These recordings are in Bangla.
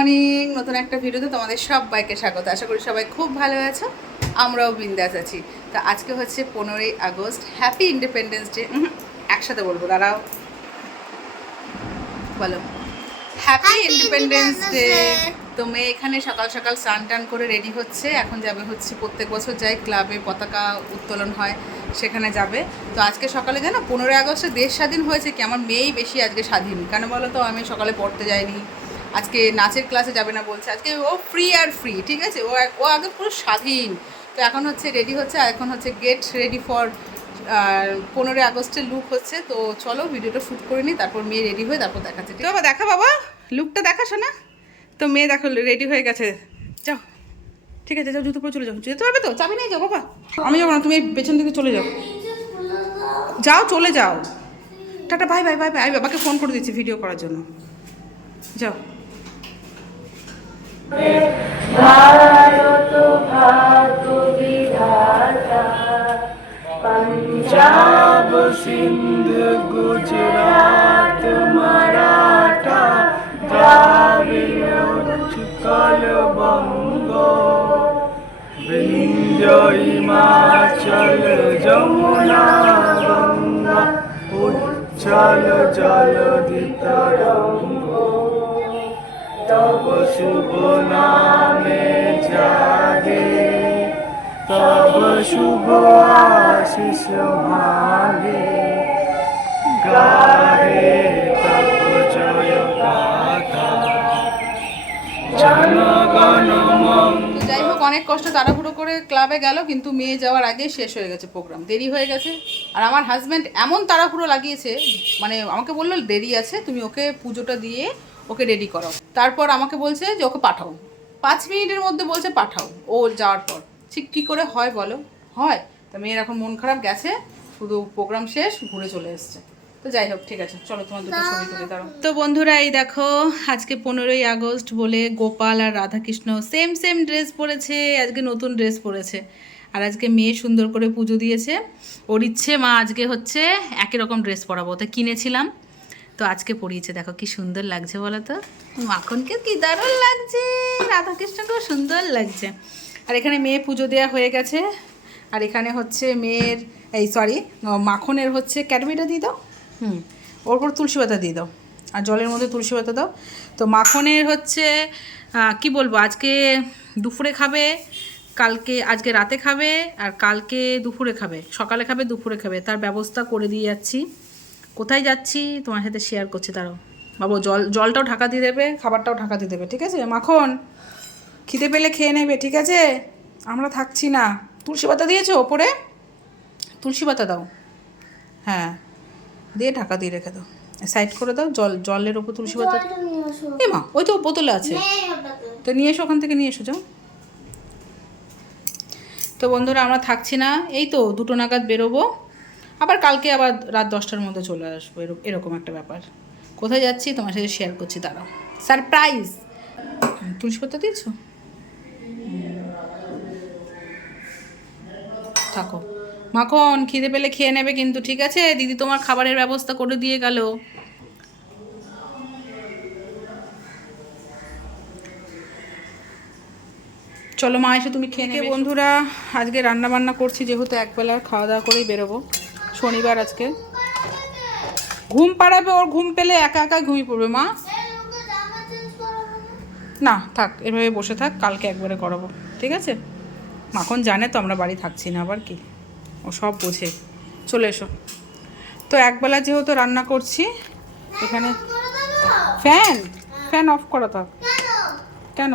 মর্নিং, নতুন একটা ভিডিওতে তোমাদের সবাইকে স্বাগত। আশা করি সবাই খুব ভালো আছো, আমরাও বিন্দাস আছি। তো আজকে হচ্ছে 15ই আগস্ট, হ্যাপি ইন্ডিপেন্ডেন্স ডে। একসাথে বলবো, দাঁড়াও, বলো হ্যাপি ইন্ডিপেন্ডেন্স ডে। তো মেয়ে এখানে সকাল সকাল স্নান টান করে রেডি হচ্ছে, এখন যাবে হচ্ছে, প্রত্যেক বছর যাই ক্লাবে পতাকা উত্তোলন হয় সেখানে যাবে। তো আজকে সকালে জানো 15ই আগস্টে দেশ স্বাধীন হয়েছে কি, আমার মেয়েই বেশি আজকে স্বাধীন। কেন বলো তো, আমি সকালে পড়তে যাইনি, আজকে নাচের ক্লাসে যাবে না বলছে, আজকে ও ফ্রি আর ফ্রি, ঠিক আছে, ও আগে পুরো স্বাধীন। তো এখন হচ্ছে রেডি হচ্ছে, আর এখন হচ্ছে গেট রেডি ফর 15ই আগস্টের লুক হচ্ছে। তো চলো ভিডিওটা শ্যুট করে নিই, তারপর মেয়ে রেডি হয়ে তারপর দেখাচ্ছে। তো বাবা দেখা, বাবা লুকটা দেখাশো না। তো মেয়ে দেখো রেডি হয়ে গেছে, যাও ঠিক আছে, যাও জুতো পরে চলে যাও। যেতে পারবে তো, চাবি নিয়ে যাও বাবা, আমি যাবো না, তুমি পেছন দিকে চলে যাও, যাও চলে যাও। Tata, bye bye bye bye. আমি বাবাকে ফোন করে দিচ্ছি ভিডিও করার জন্য, যাও। ভারত ভাত বিধাতা পঞ্জাব সিন্ধ গুজরাট মারাঠা দ্রাবিড় উৎকল বঙ্গ বিন্ধ্য হিমাচল যমুনা গঙ্গা উচ্ছল জলধি তরঙ্গ তব শুভ নামে জাগে তব শুভ আশিস ভাগে গাহে তব জয় গাথা জনগণ মঙ্গল। তো যাই হোক, অনেক কষ্ট তাড়াহুড়ো করে ক্লাবে গেল, কিন্তু মেয়ে যাওয়ার আগেই শেষ হয়ে গেছে প্রোগ্রাম, দেরি হয়ে গেছে। আর আমার হাজব্যান্ড এমন তাড়াহুড়ো লাগিয়েছে, মানে আমাকে বললো দেরি আছে, তুমি ওকে পুজোটা দিয়ে ওকে রেডি করো। তারপর আমাকে বলছে যে ওকে পাঠাও, 5 মিনিটের মধ্যে বলছে পাঠাও। ও যাওয়ার পর ঠিক কী করে হয় বলো, হয়? তো মেয়ের এখন মন খারাপ গেছে, শুধু প্রোগ্রাম শেষ ঘুরে চলে এসছে। তো যাই হোক, ঠিক আছে, চলো তোমার দুটো ছবি তুলে দাও। তো বন্ধুরা, এই দেখো আজকে 15ই আগস্ট বলে গোপাল আর রাধাকৃষ্ণ সেম সেম ড্রেস পরেছে, আজকে নতুন ড্রেস পরেছে। আর আজকে মেয়ে সুন্দর করে পুজো দিয়েছে, ওর ইচ্ছে মা আজকে হচ্ছে একই রকম ড্রেস পরাবো, তো কিনেছিলাম, তো আজকে পরিয়েছে। দেখো কি সুন্দর লাগছে বলো তো, মাখনকে কি দারুণ লাগছে, রাধাকৃষ্ণকেও সুন্দর লাগছে। আর এখানে মেয়ে পুজো দেওয়া হয়ে গেছে, আর এখানে হচ্ছে মেয়ের মাখনের হচ্ছে ক্যাডবেরিটা দিয়ে দাও, ওর উপর তুলসী পাতা দিয়ে দাও, আর জলের মধ্যে তুলসী পাতা দাও। তো মাখনের হচ্ছে কি বলবো, আজকে দুপুরে খাবে, আজকে রাতে খাবে, আর কালকে দুপুরে খাবে, সকালে খাবে দুপুরে খাবে, তার ব্যবস্থা করে দিয়ে যাচ্ছি। কোথায় যাচ্ছি তোমার সাথে শেয়ার করছি, তারাও বাবু জলটাও ঢাকা দিয়ে দেবে, খাবারটাও ঢাকা দিয়ে দেবে, ঠিক আছে? মাখন খিদে পেলে খেয়ে নেবে, ঠিক আছে? আমরা থাকছি না। তুলসী পাতা দিয়েছো ওপরে, তুলসী পাতা দাও, হ্যাঁ দিয়ে ঢাকা দিয়ে রেখে দাও, সাইড করে দাও। জলের ওপর তুলসী পাতা, এ মা ওই তো বোতলে আছে, তো নিয়ে এসো, ওখান থেকে নিয়ে এসো, যাও। তো বন্ধুরা, আমরা থাকছি না, এই তো 2টো নাগাদ বেরোবো, আবার কালকে আবার রাত 10টার মধ্যে চলে আসবো, এরকম একটা ব্যাপার। কোথায় যাচ্ছি তোমার সাথে শেয়ার করছি, দাঁড়াও, সারপ্রাইজ। তুলসী পাতা দিয়েছো, থাকো। মাখন খিদে পেলে খেয়ে নেবে কিন্তু, ঠিক আছে? দিদি তোমার খাবারের ব্যবস্থা করে দিয়ে গেল। চলো মা এসে তুমি খেয়ে নেবে। বন্ধুরা, আজকে রান্না বান্না করছি, যেহেতু একবেলার খাওয়া দাওয়া করেই বেরোবো, শনিবার আজকে। ঘুম পাড়াবে, ওর ঘুম পেলে একা একা ঘুমিয়ে পড়বে মা। না থাক, এভাবে বসে থাক, কালকে একবারে করাবো, ঠিক আছে? মাখন জানে তো আমরা বাড়ি থাকছি না, আবার কি, ও সব বোঝে। চলে এসো। তো একবেলা যেহেতু রান্না করছি, এখানে ফ্যান অফ করা থাক। কেন?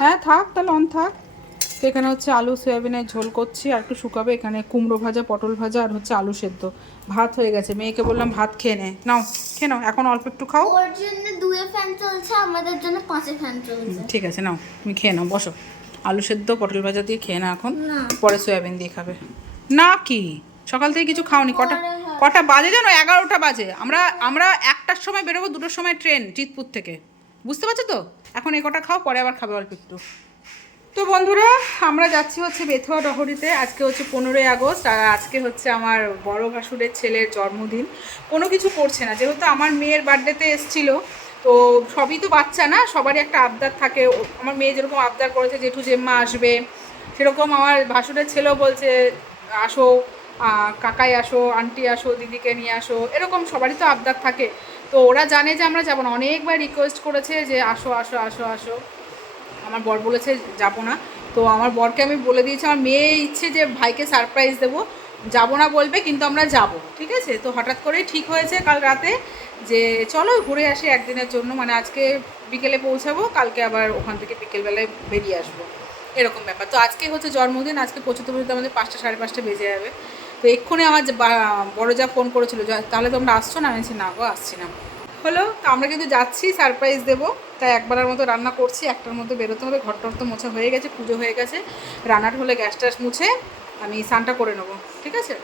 হ্যাঁ থাক, তাহলে অন থাক। তো এখানে হচ্ছে আলু সয়াবিনের ঝোল করছি, আর একটু শুকাবে। এখানে কুমড়ো ভাজা, পটল ভাজা, আর হচ্ছে আলু সেদ্ধ। ভাত হয়ে গেছে, মেয়েকে বললাম ভাত খেয়ে নাও, খেয়ে নাও, এখন অল্প একটু খাও। ওর জন্য 2 ফ্যান চলছে, আমাদের জন্য 5 ফ্যান চলছে। ঠিক আছে, নাও তুমি খেয়ে নাও, বসো। আলু সেদ্ধ পটল ভাজা দিয়ে খেয়ে না এখন, পরে সয়াবিন দিয়ে খাবে না কি? সকাল থেকে কিছু খাওনি? কটা বাজে জানো? 11টা বাজে। আমরা 1টার সময় বেরোবো, 2টোর সময় ট্রেন চিতপুর থেকে, বুঝতে পারছো তো? এখন এই কটা খাও, পরে আবার খাবে অল্প একটু। তো বন্ধুরা, আমরা যাচ্ছি হচ্ছে বেথুয়া ডহরিতে। আজকে হচ্ছে 15ই আগস্ট, আর আজকে হচ্ছে আমার বড় ভাসুরের ছেলের জন্মদিন। কোনো কিছু করছে না, যেহেতু আমার মেয়ের বার্থডেতে এসেছিল, তো সবই তো বাচ্চা না, সবারই একটা আবদার থাকে। আমার মেয়ে যেরকম আবদার করেছে জেঠু জেম্মা আসবে, সেরকম আমার ভাসুরের ছেলেও বলছে আসো, কাকাই আসো, আন্টি আসো, দিদিকে নিয়ে আসো, এরকম সবারই তো আবদার থাকে। তো ওরা জানে যে আমরা যাবো না, অনেকবার রিকোয়েস্ট করেছে যে আসো আসো আসো আসো। আমার বর বলেছে যাবো না। তো আমার বরকে আমি বলে দিয়েছি, আমার মেয়ে ইচ্ছে যে ভাইকে সারপ্রাইজ দেবো, যাবো না বলবে কিন্তু আমরা যাব, ঠিক আছে। তো হঠাৎ করেই ঠিক হয়েছে কাল রাতে যে চলো ঘুরে আসি একদিনের জন্য, মানে আজকে বিকেলে পৌঁছাবো, কালকে আবার ওখান থেকে বিকেলবেলায় বেরিয়ে আসবো, এরকম ব্যাপার। তো আজকে হচ্ছে জন্মদিন, আজকে পৌঁছতে পৌঁছতে আমাদের 5টা সাড়ে 5টা বেজে যাবে। তো এক্ষুনি আমার বড় যা ফোন করেছিল, তাহলে তোমরা আসছো না? আমি বলছি না গো, আসছি না। হলো, তো আমরা কিন্তু যাচ্ছি, সারপ্রাইজ দেবো, তাই একবারের মতো রান্না করছি, একটার মধ্যে বেরোতে হবে। ঘর টর তো মোছা হয়ে গেছে, পুজো হয়ে গেছে, রান্নাটা হলে গ্যাস ট্যাস মুছে আমি স্নানটা করে নেবো, ঠিক আছে।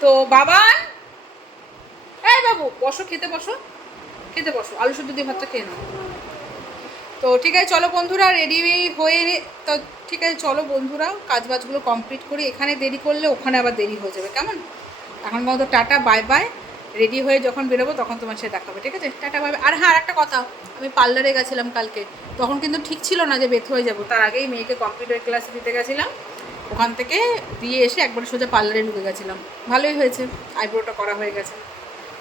তো বাবান, এই বাবু বসো, খেতে বসো, খেতে বসো, আলু সেদ্ধ দিয়ে ভাতটা খেয়ে নাও। তো ঠিক আছে চলো বন্ধুরা, রেডি হয়ে, তো ঠিক আছে চলো বন্ধুরা, কাজ বাজগুলো কমপ্লিট করি। এখানে দেরি করলে ওখানে আবার দেরি হয়ে যাবে, কেমন? এখন মতো টাটা বাই বাই। রেডি হয়ে যখন বেরোবো তখন তোমার সাথে দেখাবে, ঠিক আছে? Tata bye bye. আর হ্যাঁ, আর একটা কথা, আমি পার্লারে গেছিলাম কালকে, তখন কিন্তু ঠিক ছিল না যে বের হয়ে যাবো, তার আগেই মেয়েকে কম্পিউটার ক্লাসে দিতে গেছিলাম, ওখান থেকে দিয়ে এসে একবার সোজা পার্লারে ঢুকে গেছিলাম। ভালোই হয়েছে, আইব্রোটা করা হয়ে গেছে,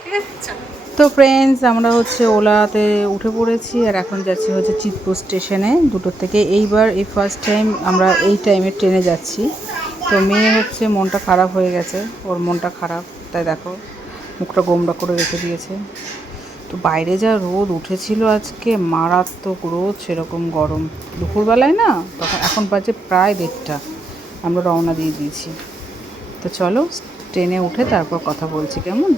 ঠিক আছে। তো ফ্রেন্ডস, আমরা হচ্ছে ওলাতে উঠে পড়েছি আর এখন যাচ্ছি হচ্ছে চিতপুর স্টেশনে 2টোর থেকে। এইবার এই ফার্স্ট টাইম আমরা এই টাইমে ট্রেনে যাচ্ছি। তো মেয়ে হচ্ছে মনটা খারাপ হয়ে গেছে, ওর মনটা খারাপ, তাই দেখো মুখটা গোমড়া করে রেখে দিয়েছে। তো বাইরে যা রোদ উঠেছিল আজকে, মারাত্মক রোদ, সেরকম গরম দুপুরবেলায় না, তখন এখন বাজে প্রায় 1:30, আমরা রওনা দিয়ে দিয়েছি। তো চলো ট্রেনে উঠে তারপর কথা বলছি, কেমন?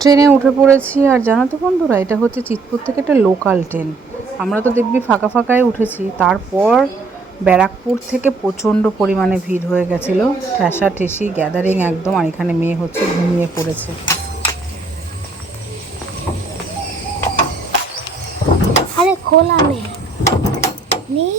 ট্রেনে উঠে পড়েছি। আর জানো তো বন্ধুরা, এটা হচ্ছে চিতপুর থেকে একটা লোকাল ট্রেন। আমরা তো দেখবি ফাঁকা ফাঁকায় উঠেছি, তারপর ব্যারাকপুর থেকে প্রচণ্ড পরিমাণে ভিড় হয়ে গেছিলো, ঠেসা ঠেসি গ্যাদারিং একদম। আর এখানে মেয়ে হচ্ছে ঘুমিয়ে পড়েছে। আরে খোলা নেই, নেই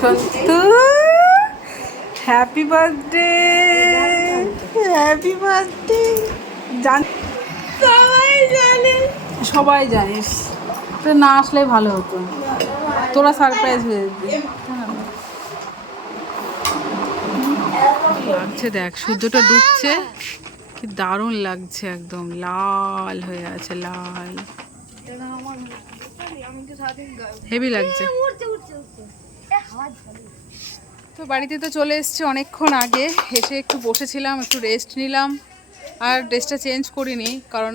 Santu, happy birthday, happy birthday. সবাই জানে, সবাই জানিস, তো না আসলে ভালো হতো, তোরা সারপ্রাইজ হয়ে যেত। লাগছে দেখ, সূর্যটা ডুবছে, কি দারুণ লাগছে, একদম লাল হয়ে আছে, লাল, হেভি লাগছে। তো বাড়িতে তো চলে এসেছি অনেকক্ষণ আগে, এসে একটু বসেছিলাম, একটু রেস্ট নিলাম। আর ড্রেসটা চেঞ্জ করিনি, কারণ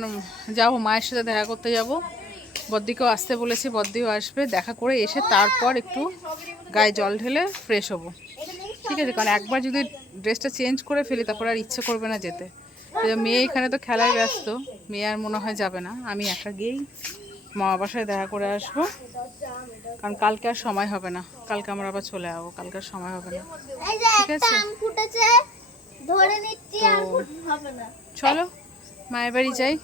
যাবো মায়ের সাথে দেখা করতে যাব, বদ্দিকেও আসতে বলেছি, বদ্দিও আসবে, দেখা করে এসে তারপর একটু গায়ে জল ঢেলে ফ্রেশ হবো, ঠিক আছে। কারণ একবার যদি ড্রেসটা চেঞ্জ করে ফেলি তারপর আর ইচ্ছে করবে না যেতে। মেয়ে এখানে তো খেলায় ব্যস্ত, মেয়ে আর মনে হয় যাবে না, আমি একা গিয়েই মা বাসায় দেখা করে আসবো, কারণ কালকে আর সময় হবে না, কালকে আমরা আবার চলে যাবো, কালকে আর সময় হবে না, ঠিক আছে। ধরে নিচ্ছি, আর হবে না। চলো মায়ের বাড়ি যাই,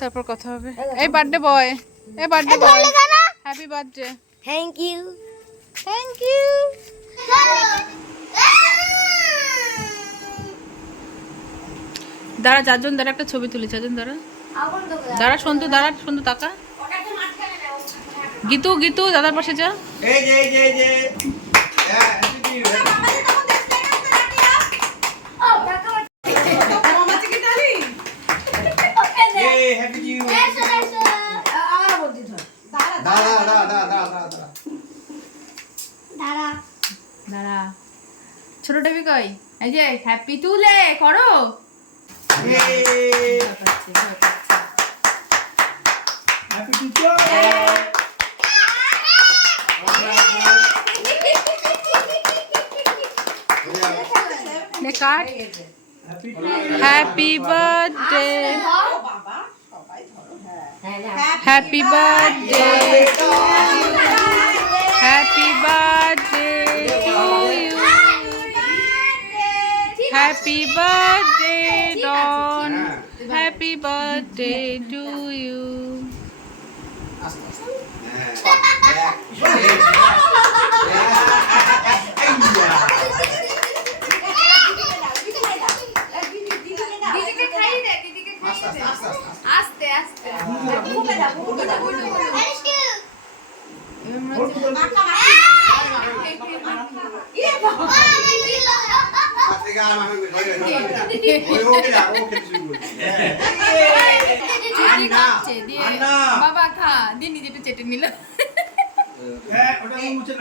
তারপর কথা হবে। এই বার্থডে বয়, এই birthday boy, happy birthday. Thank you, thank you. দাঁড়া, 4জন দাঁড়া, একটা ছবি তুলি, 4জন দাঁড়া, দাঁড়া সন্তু, দাঁড়া সন্তু, টাকা গীতু, গীতু দাদার পাশে যা। এই যে এই যে এই যে হ্যাপি নিউ দাঁড়া, ছোট টেবি কই, এই যে হ্যাপি তুলে করো, happy teacher cut, happy birthday, happy birthday, happy birthday to you, happy birthday Don, happy birthday to you. দিদিকে খাইয়ে দে, দিদিকে খাইয়ে দে। আস্তে আস্তে দিদি খাচ্ছে, দিয়ে বাবা খা, দিয়ে নিজে একটু চেটে নিল। হ্যাঁ ওটা মুছে না